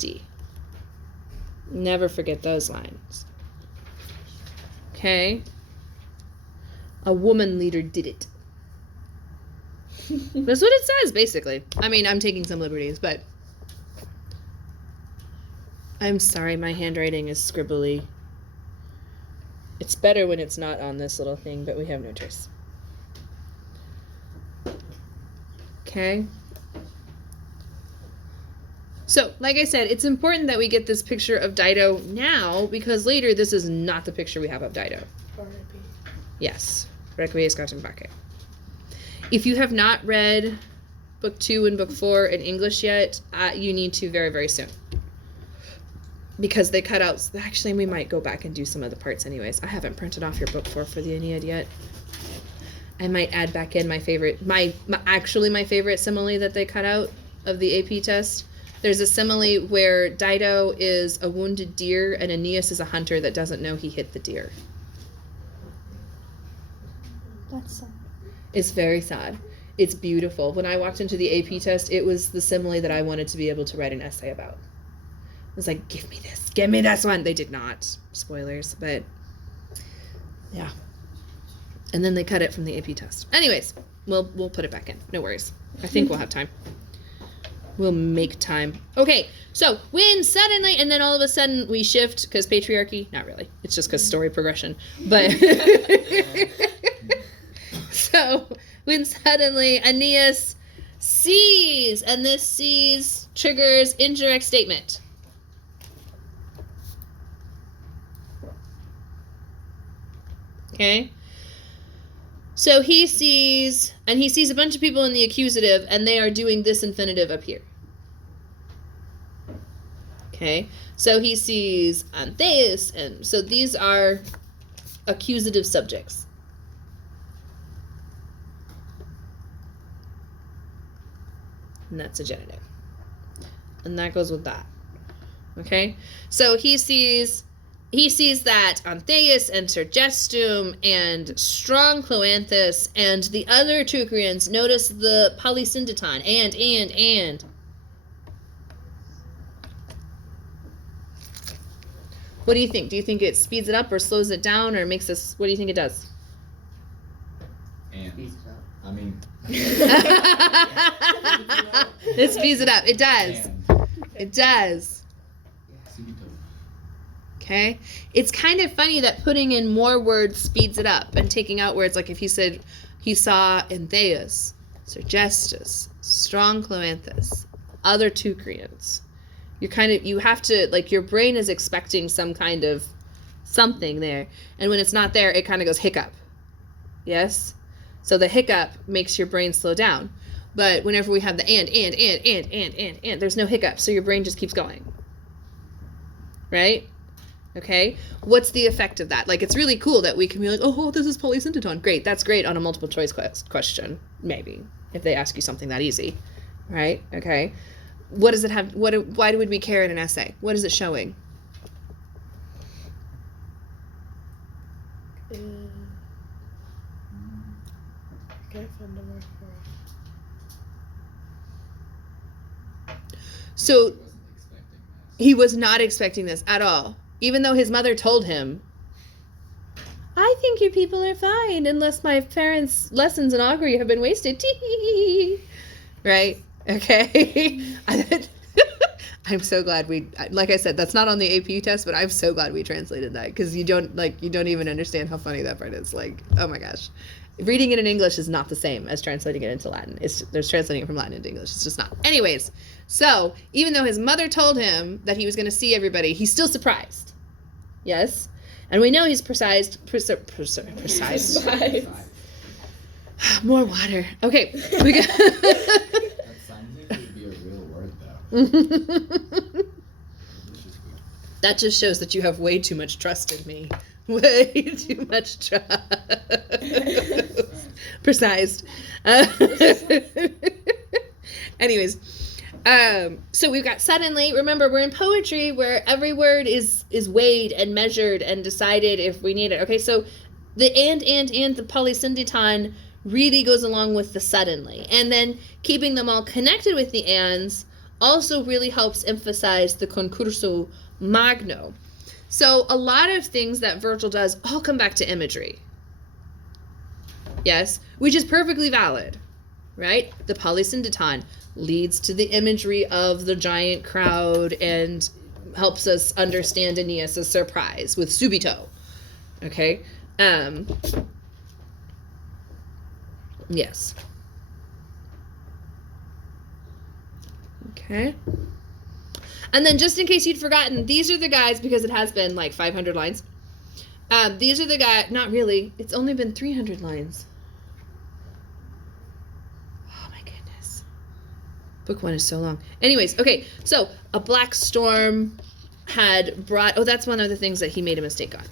crafty. Never forget those lines. Okay? A woman leader did it. That's what it says, basically. I mean, I'm taking some liberties, but I'm sorry, my handwriting is scribbly. It's better when it's not on this little thing, but we have no choice. Okay? So, like I said, it's important that we get this picture of Dido now, because later this is not the picture we have of Dido. Yes. Requiescat in Pace. If you have not read book 2 and book 4 in English yet, you need to very, very soon. Because they cut out... Actually, we might go back and do some of the parts anyways. I haven't printed off your book 4 for the Aeneid yet. I might add back in my favorite... my favorite simile that they cut out of the AP test. There's a simile where Dido is a wounded deer and Aeneas is a hunter that doesn't know he hit the deer. That's sad. It's very sad. It's beautiful. When I walked into the AP test, it was the simile that I wanted to be able to write an essay about. I was like, give me this one. They did not. Spoilers, but yeah. And then they cut it from the AP test. Anyways, we'll put it back in. No worries. I think we'll have time. We'll make time. Okay, so when suddenly, and then all of a sudden we shift, because patriarchy, not really. It's just because story progression. But, so when suddenly Aeneas sees, and this sees triggers indirect statement. Okay? So he sees, and he sees a bunch of people in the accusative, and they are doing this infinitive up here. Okay, so he sees Antheus, and so these are accusative subjects. And that's a genitive. And that goes with that. Okay, so he sees that Antheus and Sergestum and strong Cloanthus and the other Teucrians, notice the polysyndeton, and. What do you think? Do you think it speeds it up or slows it down or makes us, what do you think it does? And, I mean. It speeds it up. It does. It does. Okay? It's kind of funny that putting in more words speeds it up and taking out words, like if he said he saw Antheus, Sergestus, strong Cloanthus, other Teucrians. You have to, like, your brain is expecting some kind of something there. And when it's not there, it kind of goes hiccup. Yes? So the hiccup makes your brain slow down. But whenever we have the and, there's no hiccup. So your brain just keeps going. Right? Okay? What's the effect of that? Like, it's really cool that we can be like, oh, this is polysyndeton. Great. That's great on a multiple choice question. Maybe. If they ask you something that easy. Right? Okay? What does it have? Why would we care in an essay? What is it showing? I can't find the word for it. So he was not expecting this at all. Even though his mother told him, I think you people are fine unless my parents' lessons in augury have been wasted. Right? Okay. I'm so glad like I said, that's not on the AP test, but I'm so glad we translated that, because you don't even understand how funny that part is. Like, oh my gosh. Reading it in English is not the same as translating it into Latin. There's translating it from Latin into English. It's just not. Anyways, so even though his mother told him that he was going to see everybody, he's still surprised. Yes? And we know he's precise. More water. Okay. We got That just shows that you have way too much trust in me. Way too much trust. Precise. Anyways, so we've got suddenly. Remember, we're in poetry where every word is weighed and measured and decided if we need it. Okay, so the and the polysyndeton really goes along with the suddenly, and then keeping them all connected with the ands also really helps emphasize the concurso magno. So a lot of things that Virgil does all come back to imagery. Yes, which is perfectly valid, right? The polysyndeton leads to the imagery of the giant crowd and helps us understand Aeneas' surprise with subito. Okay? Yes. Okay. And then just in case you'd forgotten, these are the guys, because it has been like 500 lines. These are the guys, not really, it's only been 300 lines. Oh my goodness. Book 1 is so long. Anyways, okay, so a black storm had brought, oh, that's one of the things that he made a mistake on.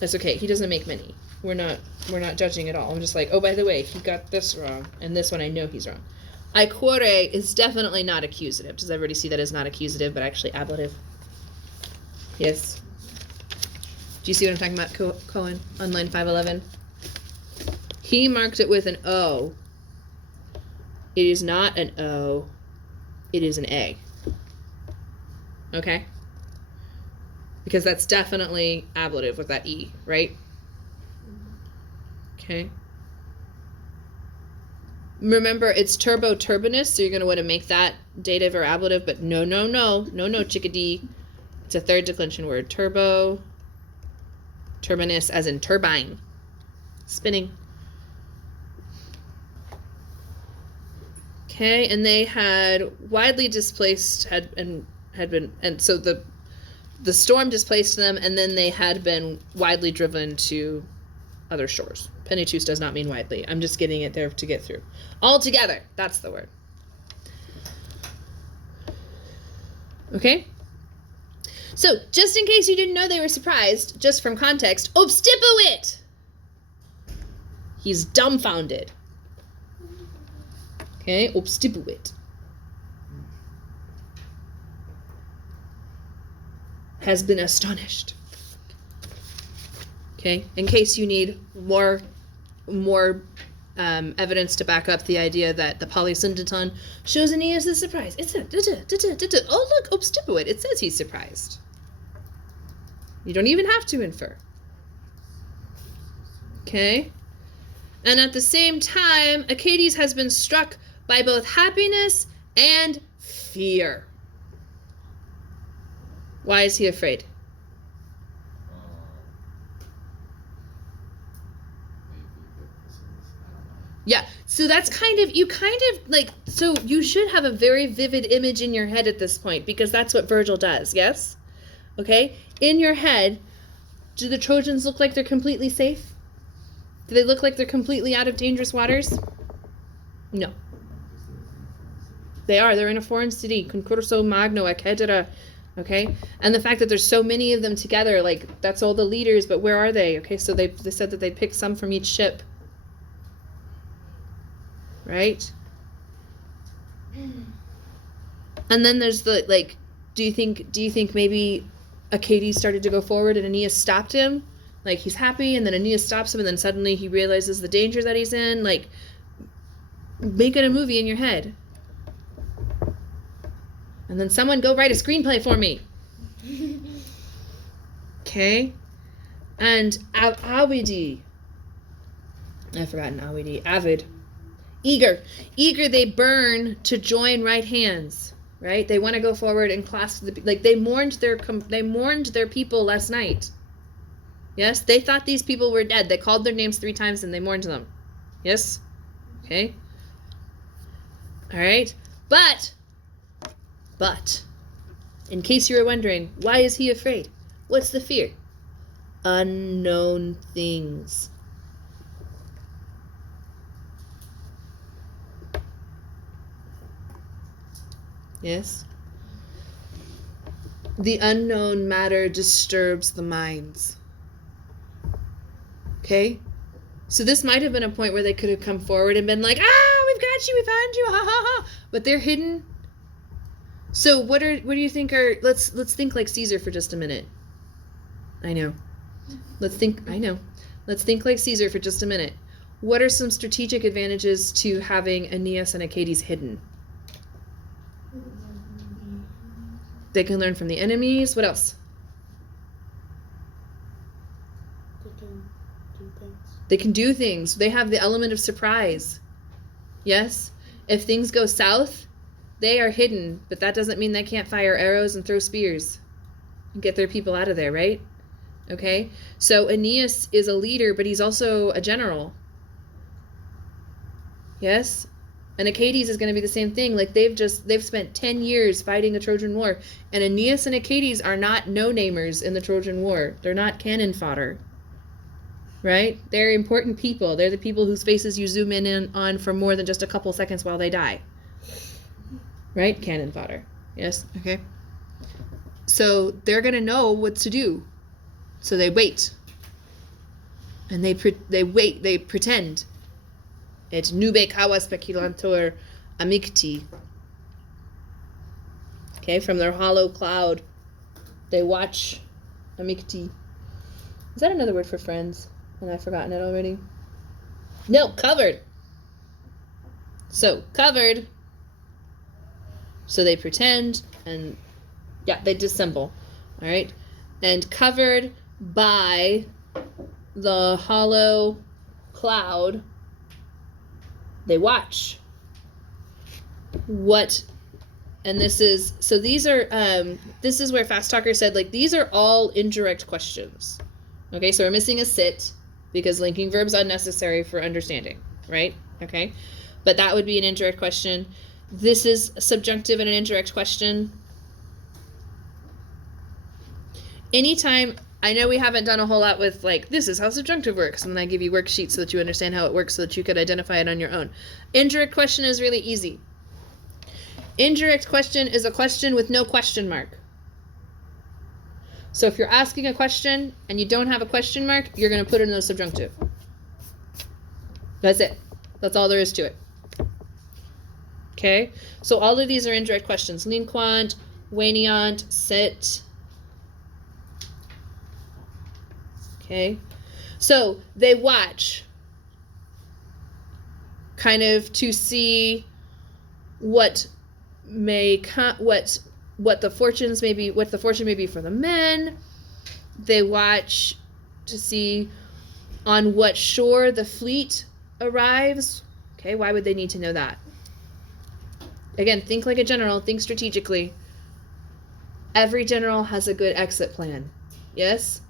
That's okay, he doesn't make many. We're not judging at all. I'm just like, oh, by the way, he got this wrong, and this one I know he's wrong. Iquore is definitely not accusative. Does everybody see that as not accusative, but actually ablative? Yes. Do you see what I'm talking about, Cohen, on line 511? He marked it with an O. It is not an O. It is an A. Okay? Because that's definitely ablative with that E, right? Okay. Remember, it's turbo-turbinous, so you're going to want to make that dative or ablative, but no, chickadee. It's a third declension word. Turbo-turbinous, as in turbine. Spinning. Okay, and they had widely displaced, so the storm displaced them, and then they had been widely driven to other shores. Penitentius does not mean widely. I'm just getting it there to get through. All together, that's the word. Okay? So, just in case you didn't know they were surprised, just from context, obstipuit! He's dumbfounded. Okay, obstipuit. Has been astonished. Okay, in case you need more evidence to back up the idea that the polysyndeton shows Aeneas is surprised. It's a, oh look, obstipuit. It says he's surprised. You don't even have to infer. Okay, and at the same time, Aeneas has been struck by both happiness and fear. Why is he afraid? Yeah, so that's so you should have a very vivid image in your head at this point, because that's what Virgil does, yes? Okay? In your head, do the Trojans look like they're completely safe? Do they look like they're completely out of dangerous waters? No. They are. They're in a foreign city. Concurso magno, etc. Okay? And the fact that there's so many of them together, like, that's all the leaders, but where are they? Okay, so they said that they picked some from each ship. Right? And then there's the, like, do you think maybe Aeneas started to go forward and Aeneas stopped him? Like, he's happy, and then Aeneas stops him, and then suddenly he realizes the danger that he's in. Like, make it a movie in your head. And then someone go write a screenplay for me. Okay? And Awidi. I've forgotten Awidi. Avid. Eager, they burn to join right hands, right? They want to go forward and clasp they mourned their people last night. Yes, they thought these people were dead. They called their names 3 times and they mourned them. Yes? Okay. All right. But, in case you were wondering, why is he afraid? What's the fear? Unknown things. Yes? The unknown matter disturbs the minds. Okay? So this might have been a point where they could have come forward and been like, we've got you, we found you, ha ha ha. But they're hidden. So what do you think are, let's think like Caesar for just a minute. I know. Let's think like Caesar for just a minute. What are some strategic advantages to having Aeneas and Achates hidden? They can learn from the enemies. What else? They can do things. They can do things. They have the element of surprise. Yes? If things go south, they are hidden, but that doesn't mean they can't fire arrows and throw spears and get their people out of there, right? Okay? So Aeneas is a leader, but he's also a general. Yes? And Aeneid is going to be the same thing. Like they've spent 10 years fighting the Trojan War, and Aeneas and Aeneid are not no-namers in the Trojan War. They're not cannon fodder. Right? They're important people. They're the people whose faces you zoom in on for more than just a couple seconds while they die. Right? Cannon fodder. Yes? Okay. So they're going to know what to do. So they wait. And they wait. They pretend. Et nube kawa speculantur amicti. Okay, from their hollow cloud, they watch amicti. Is that another word for friends? And I've forgotten it already. No, covered. So, covered. So they pretend and, yeah, they dissemble. All right? And covered by the hollow cloud, they watch. What, and this is, so these are, this is where Fast Talker said, like, these are all indirect questions. Okay, so we're missing a sit, because linking verbs unnecessary for understanding, right? Okay, but that would be an indirect question. This is subjunctive and an indirect question. Anytime, I know we haven't done a whole lot with like, this is how subjunctive works, and then I give you worksheets so that you understand how it works so that you could identify it on your own. Indirect question is really easy. Indirect question is a question with no question mark. So if you're asking a question and you don't have a question mark, you're going to put it in the subjunctive. That's it. That's all there is to it. Okay? So all of these are indirect questions. Linquant, waniant, sit. Okay? So they watch kind of to see what may what the fortunes may be, what the fortune may be for the men. They watch to see on what shore the fleet arrives. Okay, why would they need to know that? Again, think like a general, think strategically. Every general has a good exit plan. Yes?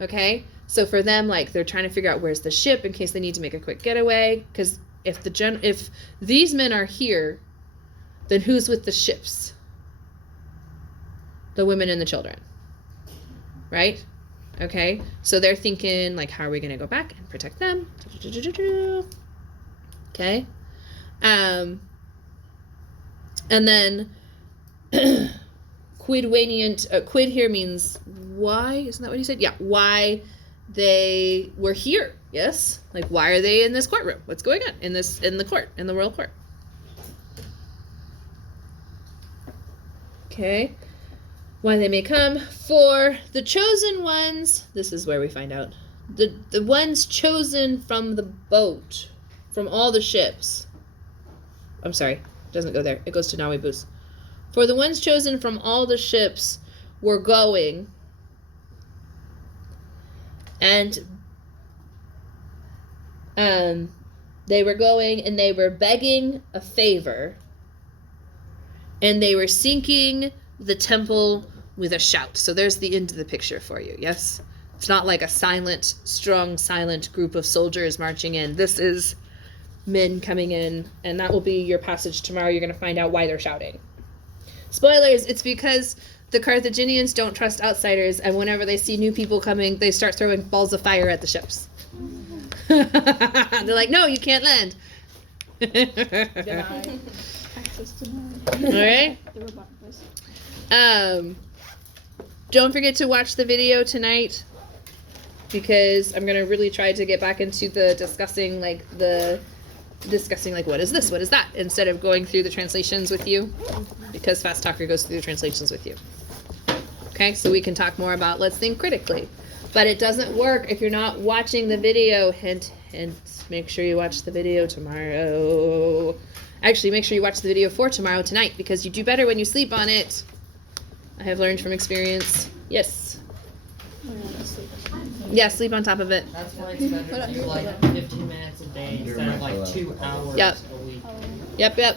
Okay? So for them, like, they're trying to figure out where's the ship in case they need to make a quick getaway. Because if these men are here, then who's with the ships? The women and the children, right? Okay, so they're thinking, like, how are we going to go back and protect them? Okay, and then quid venient, quid here means why, isn't that what he said? Yeah, why they were here, yes? Like, why are they in this courtroom? What's going on in the court, in the royal court? Okay. Why they may come. For the chosen ones, this is where we find out. The ones chosen from the boat, from all the ships. I'm sorry, it doesn't go there. It goes to Nawibus. For the ones chosen from all the ships were going, and they were going and they were begging a favor, and they were sinking the temple with a shout. So there's the end of the picture for you, yes? It's not like a silent, strong, silent group of soldiers marching in. This is men coming in, and that will be your passage tomorrow. You're going to find out why they're shouting. Spoilers, it's because the Carthaginians don't trust outsiders, and whenever they see new people coming, they start throwing balls of fire at the ships. They're like, no, you can't land. Denied. Access denied. All right. The robot voice. Don't forget to watch the video tonight, because I'm gonna really try to get back into the discussing like what is this, what is that, instead of going through the translations with you, because Fast Talker goes through the translations with you. Okay, so we can talk more about let's think critically, but it doesn't work if you're not watching the video. Hint, hint. Make sure you watch the video tomorrow. Actually, make sure you watch the video for tomorrow tonight, because you do better when you sleep on it. I have learned from experience. Yes. Oh, yeah, that's sleep. Yeah, sleep on top of it. That's why it's better What to do about like your 15 minutes a day instead of like 2 hours Yep. a week. Oh, Yep, yep.